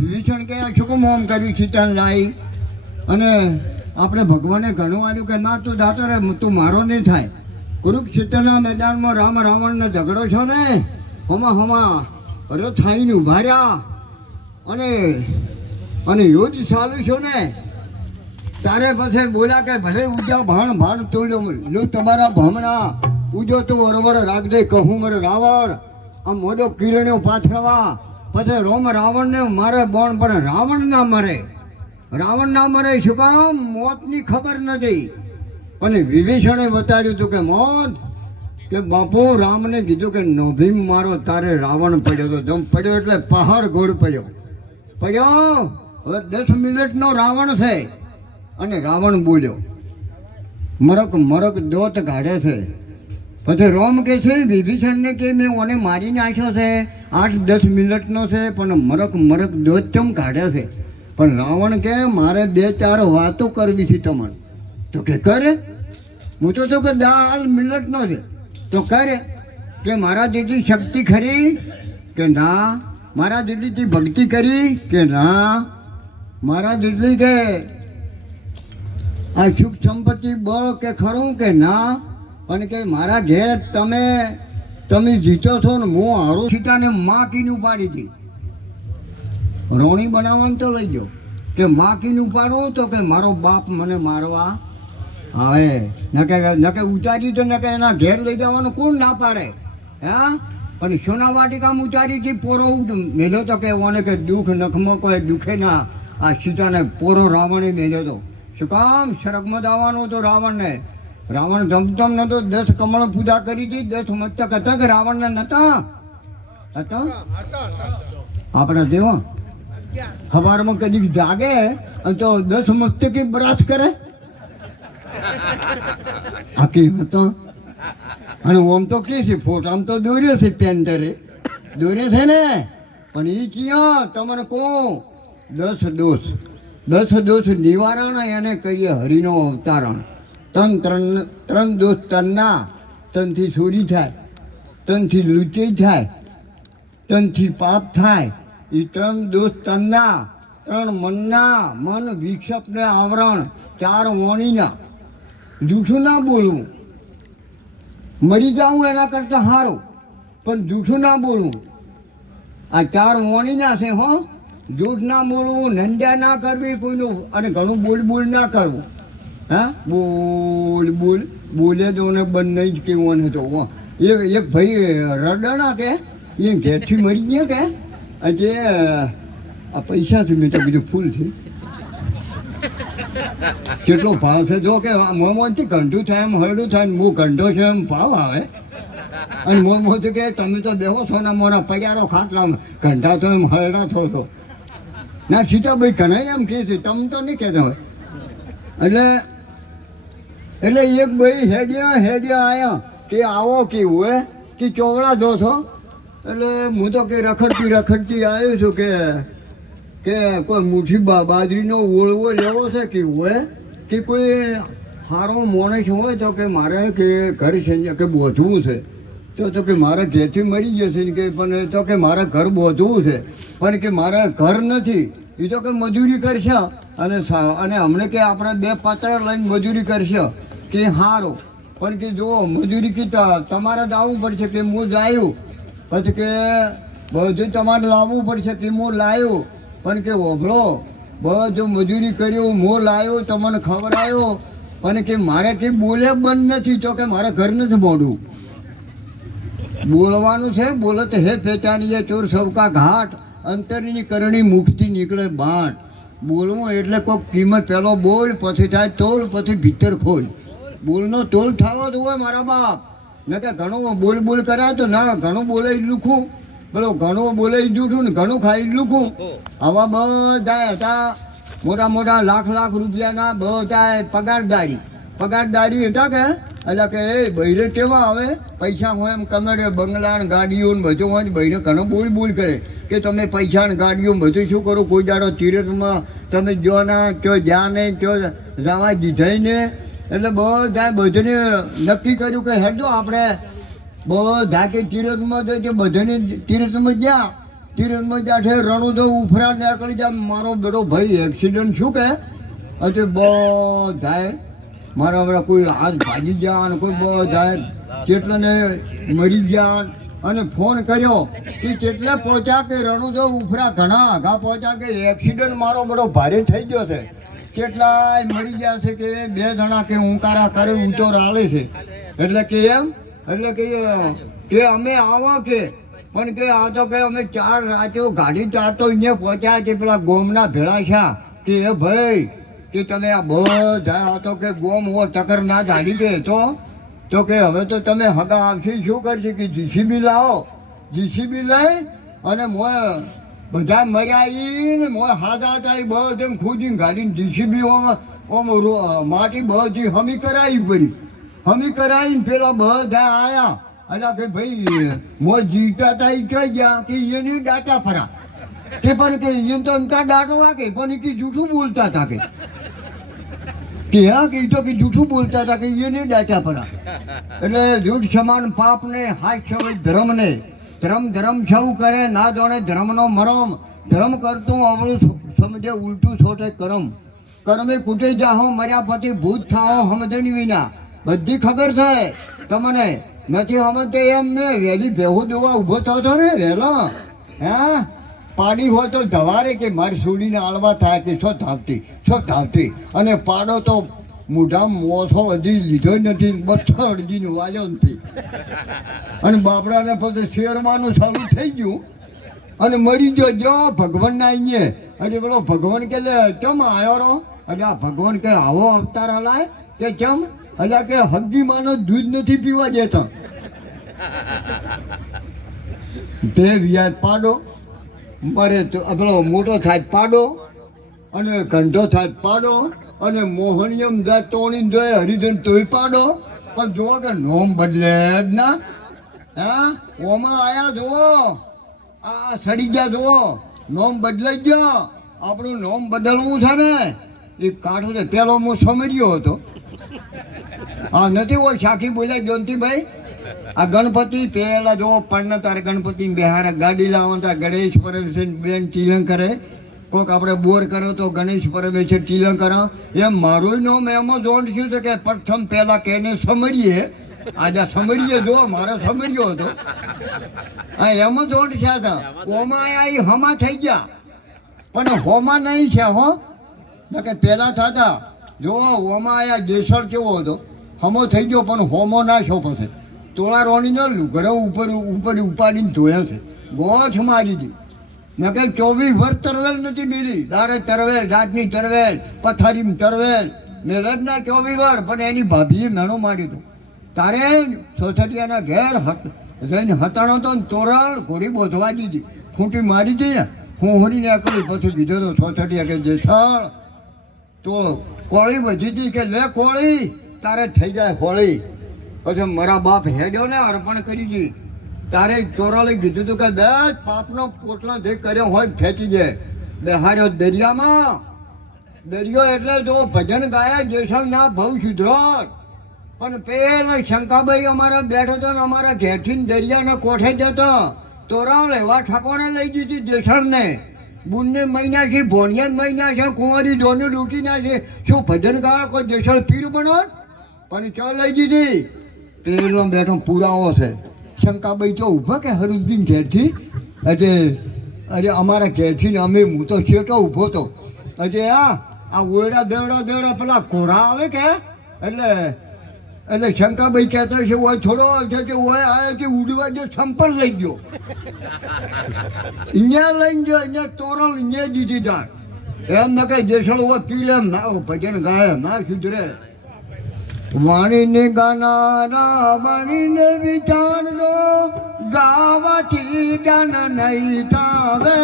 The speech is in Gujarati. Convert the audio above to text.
વિભીષણ કે શું કામ આમ કર્યું સીતાને લાવી? અને આપણે ભગવાને ઘણું આવ્યું કે ના તું દાતો રે, તું મારો નહીં થાય. કુરુક્ષેત્રના મેદાનમાં રામ રાવણનો ઝઘડો છો ને, હમા અરે થાઈને ઉભા રહ્યા અને યુદ્ધ ચાલુ છો ને, તારે પછી બોલ્યા કે ભલે ઉજા ભાણ તોડ્યો લો તમારા ભમણા ઉજો તું વરવર રાખજે કહું મરે રાવણ આમ મોઢો કિરણ્યો પાથરવા. પછી રોમ રાવણને મારે બોણ, પણ રાવણ ના મરે. શું કામ? મોતની ખબર નથી. અને વિભીષણે બતાડ્યું હતું કે મોત, કે બાપુ રામને કીધું કે નોભીમ મારો, તારે રાવણ પડ્યો તો જમ પડ્યો એટલે પહાડ ગોળ પડ્યો. હવે 10 મિનિટનો રાવણ છે. અને રાવણ બોલ્યો, મરક દોત કાઢે છે. પછી રોમ કે છે વિભીષણને કે મેં ઓને મારી નાખ્યો છે, 8-10 મિનિટનો છે, પણ મરક દોત કેમ કાઢે છે? પણ રાવણ કે મારે 2-4 વાતો કરવી છે તમારે. તો કે કરે, હું તો કે 10 મિનિટનો છે તો કરે. કે મારા જેટલી શક્તિ ખરી કે ના? મારા જેટલી ભક્તિ કરી કે ના? મારા જેટલી કે આ સુખ સંપત્તિ બળ કે ખરું કે ના? અને કે મારા ઘેર તમે જીતો છો ને, હું હારું સીતાને માકીને ઉપાડી હતી. રોણી બનાવવાનું તો લઈ ગયો કે માકીને ઉપાડો તો કે મારો બાપ મને મારવા આવે. નકે ઉતાર્યું તો નકે એના ઘેર લઈ જવાનું કોણ ના પાડે? હા, અને સોના વાટિકામાં ઉતારી હતી પોરો મેળ્યો તો કે ઓને કે દુઃખ નખમાં કોઈ દુઃખે ના. આ સીતાને પોરો રાવણે મેળ્યો તો. શું કામ? સ્વર્ગમાં જવાનું હતું રાવણને. રાવણ જમતમ નતો, 10 કમળ પૂજા કરી હતી, 10 મસ્તક હતા કે રાવણને નતા? આપણા દેવા સવારમાં કદી જાગે અને તો 10 મસ્તકે બરાત કરે. હાકી હતો. અને ઓમ તો કે છે ફોટામાં તો દોર્યો છે, પેન્ટરે દોર્યો છે ને, પણ એ ક્યાં તમને કહું? 10 દોષ નિવારણ એને કહીએ હરિનો અવતારણ. ત્રણ દોષ તનના, તનથી ચોરી થાય, તનથી લૂંટાઈ થાય, તનથી પાપ થાય. એ 3 દોષ તનના, 3 મનના, મન વિક્ષેપને આવરણ, 4 વાણીના. જૂઠું ના બોલવું, મરી જાઉં એના કરતાં સારું, પણ જૂઠું ના બોલવું. આ 4 વાણીના છે હો. જૂઠ ના બોલવું, નંદ્યા ના કરવી કોઈનું, અને ઘણું બોલ ના કરવું. હા, બોલે તો ને બંને જ કેવું હતો. એક ભાઈ રડણા કે એ ઘેરથી મરી ગયા કે આજે આ પૈસાથી મેં તો બીજું ફૂલ છે. કેટલો ભાવ છે જો કે મોંથી ગંઢું થાય એમ હરડું થાય ને હું ગંઢો છે એમ ભાવ આવે. અને મોંથી કે તમે તો દેવો છો ને મોરા પૈયારો ખાટલામાં ગંઢા તો એમ હરડા થો છો. ના સીતાભાઈ ઘણા એમ કહે છે, તમે તો નહીં કહેતા હોય. એટલે એક ભાઈ હેડ્યા આયા કે આવો કે હોય કે ચોવડા જો છો. એટલે હું તો કે રખડતી આવ્યો છું કે કોઈ મુઠ્ઠી બાજરીનો ઓળવો લેવો છે કે હોય કે કોઈ સારો માણસ હોય તો કે મારે કે ઘર કે બોધવું છે. તો કે મારા ઘેરથી મરી જશે કે, પણ તો કે મારા ઘર બોધવું છે, પણ કે મારા ઘર નથી. એ તો કે મજૂરી કરશે અને હમણે કે આપણે 2 પાતળા લઈને મજૂરી કરશે કે સારું, પણ કે જો મજૂરી કીધા તમારે જ આવવું પડશે કે હું જાયું. પછી કે બધું તમારે લાવવું પડશે કે હું લાવ્યો, પણ કે ઓભળો બધું મજૂરી કર્યું, હું લાવ્યો, તમને ખબર આવ્યો, પણ કે મારે કંઈ બોલે બંધ નથી. તો કે મારે ઘર નથી મોડું બોલવાનું છે. બોલે તો હે પેચાની ચોર સૌકા ઘાટ, અંતરની કરણી મુખથી નીકળે બાટ. બોલવું એટલે કોઈ કિંમત પહેલો બોલ, પછી થાય તોલ, પછી ભીતર ખોલ. બોલનો તોલ થવો જ હોય મારા બાપ. ને કે ઘણું બોલ કર્યા તો ના, ઘણું બોલે લુખું, બોલો ઘણું બોલે જૂઠું ને ઘણું ખાઈ લુખું. આવા બધા હતા મોટા લાખ રૂપિયાના બધા પગારદારી હતા કે. એટલે કે એ બૈરે કેવા આવે પૈસા હોય એમ કમેડે, બંગલા ને ગાડીઓ ને બધું હોય ને બૈરે ઘણો બોલ કરે કે તમે પૈસા ને ગાડીઓ બધું શું કરો. કોઈ દાડો તીરથમાં તમે જો ના તો જ્યાં નહીં તો જવા દીધાય ને. એટલે બધાને નક્કી કર્યું કે હેડો આપણે બધા કે તીરથમાં તો બધાને તીરથમાં ગયા તીરથમાં જાઠે રણુદો ઉફરા નીકળી જાય મારો બેટો ભાઈ એક્સિડન્ટ શું કે હજુ બધાય મારા બધા કોઈ હાથ ભાજી ગયા અને કોઈ બધાય કેટલાને મરી ગયા અને ફોન કર્યો કે કેટલે પહોંચ્યા કે રણુદો ઉફરા ઘણા આઘા પહોંચ્યા કે એક્સિડન્ટ મારો બધો ભારે થઈ ગયો છે કેટલાય મરી ગયા છે કે 2 જણા કે ઊંકારા કરે ઊંચો રાળે છે એટલે કે એમ એટલે કે અમે આવો કે પણ કે આ તો કે અમે 4 રાત્યો ગાડી 4 તો અહીંયા પહોંચ્યા કે પેલા ગોમના ભેળા છે કે એ ભાઈ કે તમે આ બધા આ તો કે ગોમ હો ટક્કર ના ગાડી કે તો કે હવે તો તમે હગા આવશે શું કરશે કે જીસીબી લાવો જીસીબી લઈ અને મોય બધા મર્યા ઈને મોય હાથા થાય બધે ખોદીને ગાડીને જીસીબી ઓમ માટી બધી હમી કરાવી પડી હમી કરાવીને પેલા બધા આયા અલા કે ભાઈ મોય જીતા તા કઈ ગયા કે એની ડાટા ફરા કે પણ કે એમ તો અંતા ડાટો વાગે પણ એ કે જૂઠું બોલતા હતા કે હા કે તો કે જૂઠું બોલતા હતા કે એને ડાટા ફરા એટલે જૂઠ સમાન પાપને હાથ સવય ધર્મને ધર્મ છવ કરે ના જાણે ધર્મનો મરમ ધર્મ કરતું અવળું સમજે ઉલટું છોટે કર્મે કૂટે જાહો મર્યા પછી ભૂત થાઓ સમજની વિના બધી ખબર છે તમને નથી સમજતે એમ ને વેલી ભેહું દોવા ઊભો થયો છો ને વહેલો હે પાડી હોય તો ધવારે કે મારી છોડીને આળવા થાય કે શું ધાવતી અને પાડો તો મોઢામાં મોસો હજી લીધો નથી બચ્ચો અડજીને વાલ્યો નથી અને બાપડાને પછી શેરવાનું ચાલુ થઈ ગયું અને મરી ગયો જો ભગવાનના અહીંયા અને પેલો ભગવાન કે કેમ આવ્યો રહો એટલે આ ભગવાન કે આવો અવતાર હલાય કે કેમ એટલે કે હગી માનો દૂધ નથી પીવા દેતા તે વ્યાજ પાડો મરે તો પેલો મોટો થાય પાડો અને ઘંટો થાય પાડો અને મોહનિયમ જાય તોડીને જોઈએ હરિજન તોય પાડો પણ જુઓ કે નોમ બદલે જ ના હા ઓમાં આયા જુઓ આ સડી ગયા જુઓ નોમ બદલાઈ ગયો આપણું નોમ બદલવું છે ને એ કાઢું છે પેલો હું સમજ્યો હતો હા નથી હોય સાખી બોલ્યા જોનતીભાઈ આ ગણપતિ પહેલા જો પણ તારે ગણપતિ બિહારે ગાડી લાવો તો ગણેશ પરમેશ્વર બેન તિલંગ કરે કોઈક આપણે બોર કર્યો તો ગણેશ પરમેશ્વર તિલંગ કરો એમ મારું નામ એમાં જોડ શું છે કે પ્રથમ પહેલા કેને સમરીએ આજે સમરીએ જો મારો સમર્યો હતો હા એમાં જોડ છે ઓમાં આયા એ હમા થઈ ગયા પણ હોમાં નહીં છે હો કે પહેલા થતા જો ઓમાં આયા દેસળ કેવો હતો હમો થઈ ગયો પણ હોમો ના છો પછી તોળા રોણીનો લુગડો ઉપર ઉપાડીને ધોયા છે ગોઠ મારી હતી મેં કંઈ 24 વર્ષ તરવેલ નથી મેળી દારે તરવેલ રાતની તરવેલ પથારીમાં તરવેલ મેળજ ના 24 વર્ષ પણ એની ભાભીએ મેણો માર્યું હતું તારે સોથટિયાના ઘેર જઈને હતાણો તો તોરણ ઘોડી બોધવા દીધી ખૂંટી મારી હતી ને હું હોરી નીકળી પછી કીધો તો સોથટિયા કે જે સળ તો કોળી બધી હતી કે લે કોળી તારે થઈ જાય હોળી પછી મારા બાપ હેડ્યો ને અર્પણ કરી દી તારે ચોરાલે કીધું હતું કે બેસ પાપનો પોટલો જે કર્યો હોય ફેંકી દે બેહાર્યો દરિયામાં દરિયો એટલે જો ભજન ગાયા જેસલ ના ભવ સુધરોત પણ પેલા શંકાભાઈ અમારા બેઠો હતો ને અમારા ઘેરથી દરિયાના કોઠે જતો તોરાલ એવા ઠાકોણે લઈ દીધી જેસલને બુનને મહિના છે ભોણિયા મહિના છે કુંવારી દોને લૂંટીના છે શું ભજન ગાયા કોઈ જેસલ પીર બનો પણ ચો લઈ દીધી પેલો બેઠો પુરાવો છે શંકાભાઈ તો ઊભા કે હરુદ્દીન ઘેરથી એટલે અરે અમારા ઘેરથી ને અમે હું તો શેટો ઊભો હતો એટલે આ ઓયડા દેવડા પેલા ઘોડા આવે કે એટલે શંકાભાઈ કહેતા છે ઓય થોડો છે કે ઓય આવે કે ઉડવા જો સંપલ લઈ ગયો અહીંયા લઈને ગયો અહીંયા તોરણ અહીંયા દીધી તાર એમ ન કઈ જેસળ હોય પીલે ના ભજન ગાય ના સુધરે વાણીને ગાનારા વાણીને વિચારજો ગાવાથી ગાન નહીં તાવે